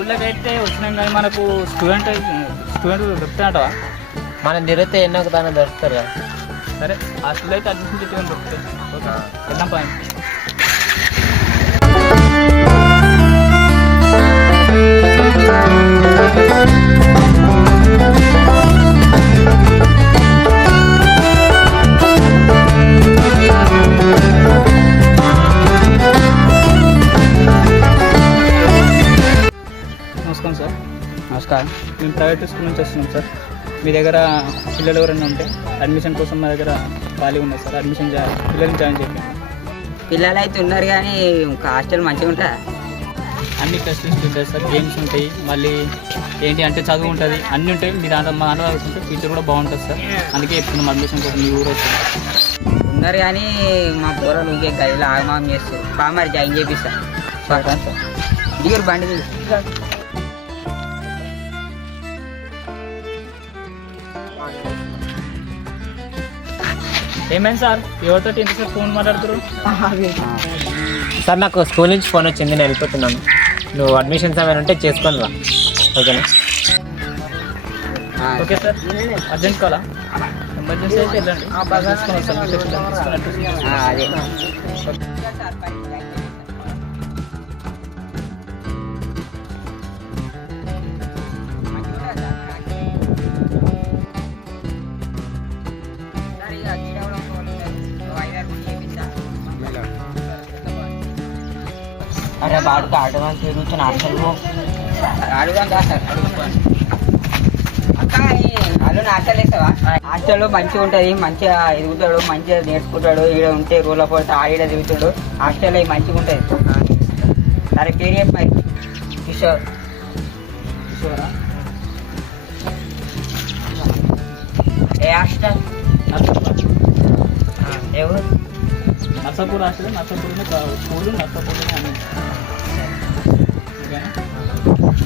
ఊళ్ళోకి అయితే వచ్చినాం కానీ మనకు స్టూడెంట్ దొరుకుతాయంట. మనం తిరిగితే ఎన్నో దాన్ని దొరుకుతారు కదా. సరే హాస్టల్లో అయితే అడ్మిషన్ చెప్పి దొరుకుతాయి. ఓకే వెళ్దాం పాయింట్. నమస్కారం సార్. నమస్కారం. మేము ప్రైవేట్ స్కూల్ నుంచి వస్తున్నాం సార్. మీ దగ్గర పిల్లలు ఎవరైనా ఉంటే అడ్మిషన్ కోసం మా దగ్గర ఖాళీ ఉన్నాయి సార్. అడ్మిషన్ చేయాలి, పిల్లల్ని జాయిన్ చేయండి. పిల్లలు అయితే ఉన్నారు కానీ హాస్టల్ మంచిగా ఉంటుందా? అన్ని ఫెసిలిటీస్ ఉంటాయి సార్. గేమ్స్ ఉంటాయి, మళ్ళీ ఏంటి అంటే చదువు ఉంటుంది, అన్నీ ఉంటాయి. మీ దాంట్లో మా దాంట్లో చదువుకుంటే ఫ్యూచర్ కూడా బాగుంటుంది సార్. అందుకే చెప్తున్నాం అడ్మిషన్ కోసం. మీ ఊరు వచ్చింది ఉన్నారు కానీ మా కూరలు ఊగే గదిలో ఆగమాగం చేస్తారు. మరి జాయిన్ చేపిస్తా సార్. దిగురు బండి ఏమైంది సార్? ఎవరితో ఇంతసేపు ఫోన్ మాట్లాడుతున్నారు సార్? నాకు స్కూల్ నుంచి ఫోన్ వచ్చింది, నేను వెళ్ళిపోతున్నాను. నువ్వు అడ్మిషన్స్ ఏమైనా ఉంటే చేసుకొని రా, ఓకేనా? Okay sir. అర్జెంట్ కాలా? ఎమర్జెన్సీ అయితే వెళ్ళండి. అదే అరే బాడుకు అడ్వాన్స్ తిరుగుతున్నా అసలు అడుగుదాం సార్. అక్క అల్లు హాస్టల్ వేస్తావా? హాస్టల్లో మంచిగా ఉంటుంది, మంచిగా ఎదుగుతాడు, మంచిగా నేర్చుకుంటాడు. ఈడ ఉంటే రూల పోతే ఆడ తిరుగుతాడు. హాస్టల్లో మంచిగా ఉంటుంది. సరే పేరు చెప్పి కిషోర్. కిషోరా? ఏ హాస్టల్? ఎవరు? నర్సాపూర్ హాస్టల్. నర్సాపూర్లో స్కూల్ నర్సాపూర్లో అని.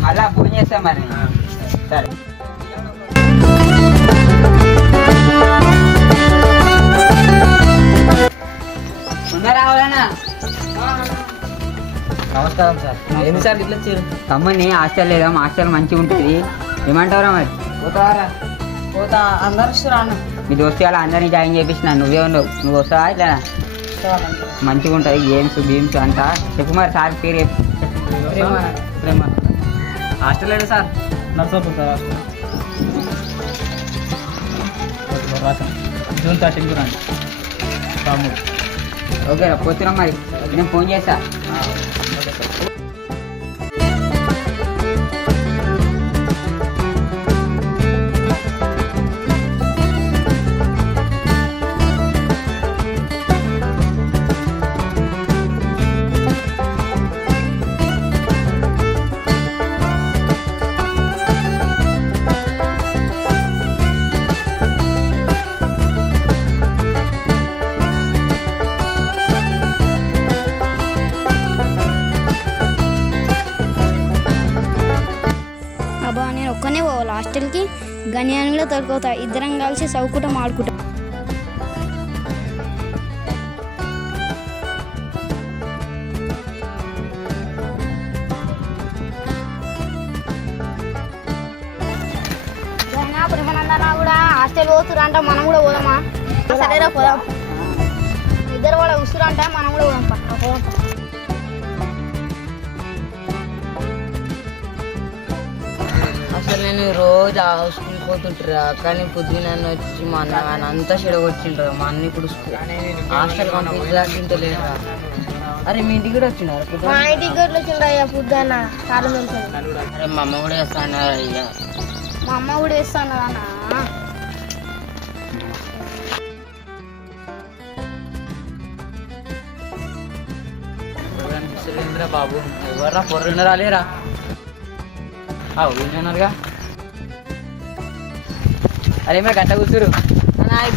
మళ్ళా ఫోన్ చేస్తాం మరి. సరే రావాలన్నా. నమస్కారం సార్. ఏమి సార్ ఇట్లా వచ్చారు? తమ్ముని హాస్టల్ లేదా? హాస్టల్ మంచిగా ఉంటుంది. ఏమంటారా మరి? పోతారా? పోతా. అందరు రాను. మీ దోస్తు వాళ్ళు అందరినీ జాయిన్ చేపిస్తున్నా. నువ్వే ఉండవు, నువ్వు వస్తావా? ఇట్లా మంచిగా ఉంటుంది. గేమ్స్ గేమ్స్ అంతా చెప్పు మరి. సార్ పేరు చెప్పు. ప్రేమ. హాస్టల్ లేదు సార్. Narsapur sir hostel. రాసాం. జూన్ 13 రండి. రాముడు. ఓకే రా, పోతున్నాం మరి. నేను ఫోన్ చేస్తా. Okay sir. నేను ఒక్కనే పోవాలి హాస్టల్కి. గనియాన్ని కూడా తొలగవుతా. ఇద్దరం కలిసి చదువుకుంటాం, ఆడుకుంటాం. బ్రహ్మానందనా కూడా హాస్టల్ పోతురంట, మనం కూడా పోదామా? సరేరా పోదాం. ఇద్దరు కూడా ఉసురంట, మనం కూడా పోదాం. పోదాం. అసలు నేను రోజు స్కూల్కి పోతుంటారా, కానీ పొద్దున వచ్చి మా అన్న అంతా చెడగొచ్చిండ్రా. మా అన్న ఇప్పుడు హాస్టల్ పంపించలేరా. అరే మీ ఇంటికి కూడా వచ్చినారు? మా ఇంటికి కూడా వచ్చిండ్రా పొద్దున్న కాలం. అరే మా అమ్మ కూడా వేస్తాను అయ్యా. మా అమ్మ కూడా వేస్తాను అన్న. బాబు ఎవర్రా? పొర్రెండ రాలేరా? విన్నారుగా. అరే మరి గంట కూర్చురు.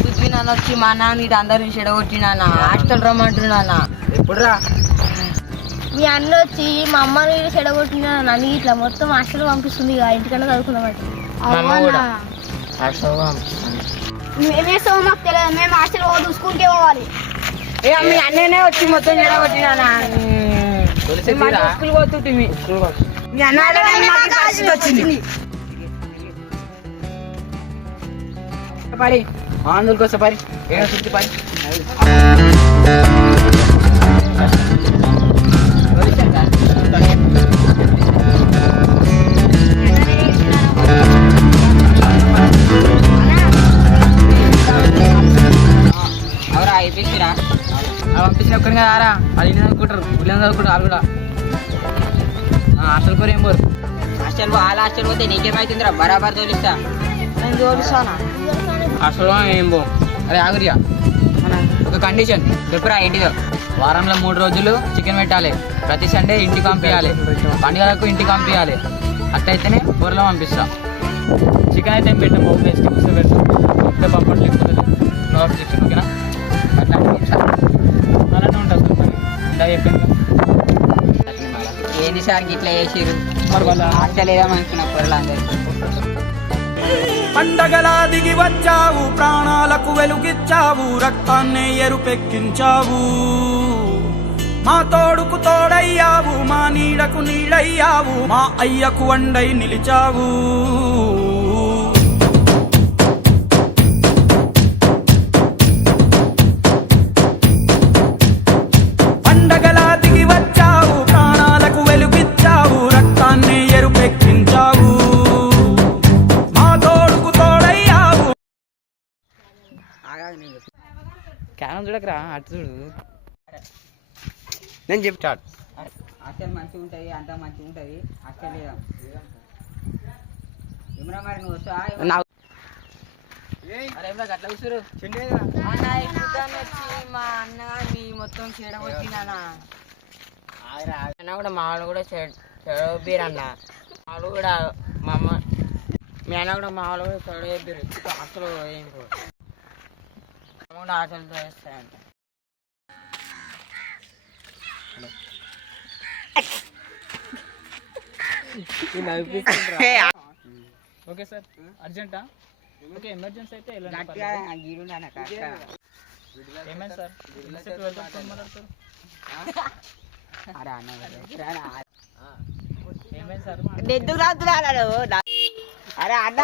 బుద్ధి నన్ను వచ్చి మా నాన్న ఇటు అందరిని చెడగొట్టినా. హాస్టల్ రమ్మంటున్నా. ఎప్పుడు రా? మీ అన్న వచ్చి మా అమ్మని చెడగొట్టిన నన్ను ఇట్లా మొత్తం హాస్టల్ పంపిస్తుంది. ఇంటికన్నా చదువుకున్నామంటే మేమేస్తామో మాకు తెలియదు. మేము హాస్టల్ పోదు, స్కూల్కే పోవాలి. మీ అన్ననే వచ్చి మొత్తం చెడగొట్టినా. స్కూల్ పోతుంటే మీ అన్న వల్లనే మాకు ఈ పరిస్థితి వచ్చింది. పరి ఆందోళనకు వస్తా పరి ఏడ సుత్తి పరి అవరా అయిపోయిరా పంపించిన ఒక్కడిగా రారా వాళ్ళు ఇంటి చదువుకుంటారు ఊళ్ళో చదువుకుంటారు వాళ్ళు కూడా హాస్టల్ కోరు ఏం పోరు హాస్టల్ వాళ్ళ హాస్టల్ పోతే నీకేమైతుందిరా బరాబర్ తోలిస్తా నేను చూపిస్తానా హాస్టల్ ఏం పో అరే ఆగురియా ఒక కండిషన్ చెప్పురా ఇంటిదో వారంలో 3 రోజులు చికెన్ పెట్టాలి ప్రతి సండే ఇంటికి పంపించాలి పండుగలకు ఇంటికి పంపించాలి అట్లయితేనే కూరలో పంపిస్తా చికెన్ అయితే ఏం పెట్టాం బాబు వెజిటేబుల్స్ పెడతాం ఇప్పుడే పంపడం లేకపోతే నోట్ చికెన్ ఓకేనా అట్లాంటి అలానే ఉంటుంది సార్ మరి ఇందా చెప్పాను ఏంది సార్ ఇట్లా చేసిరు మరి వాళ్ళ హాస్టల్ ఏమనుకున్న కూరలు అందరికీ పండగలా దిగి వచ్చావు ప్రాణాలకు వెలుగిచ్చావు రక్తాన్నే ఎరుపెక్కించావు మా తోడుకు తోడయ్యావు మా నీడకు నీడయ్యావు మా అయ్యకు వండై నిలిచావు పండగలా దిగి వచ్చావు ప్రాణాలకు వెలుగిచ్చావు రక్తాన్నే ఎరుపెక్కించావు క్యానం చూడకరా అటు చూడు నేను చెప్తాడు. హాస్టల్ మంచిగా ఉంటుంది అంతా మంచిగా ఉంటుంది హాస్టల్ లేదా ఏమరా మరి నువ్వు వస్తావా అరే ఏమరా గట్ల కూర్చోరు అన్న ఎక్కుతాను వచ్చి మా అన్న మీ మొత్తం చేయడం వచ్చిందన్న అన్న కూడా మా వాళ్ళు కూడా చెడబీరన్న వాళ్ళు కూడా మా అమ్మ మీ అన్న కూడా మా వాళ్ళు కూడా చెడబీరు అసలు ఏం కూడా ఆశలతో వేస్తాయంట ఓకే సార్ అర్జెంటా ఓకే ఎమర్జెన్సీ అయితే వెళ్ళండి గట్టిగా గీడుండన్న కరెక్ట్ ఏమైంది సార్ ఎంతసేపు వెళ్తారు ఫోన్ మాట్లాడతారు అరే అన్న ఏమైంది సార్ ఎందుకు రాదు అరే అన్న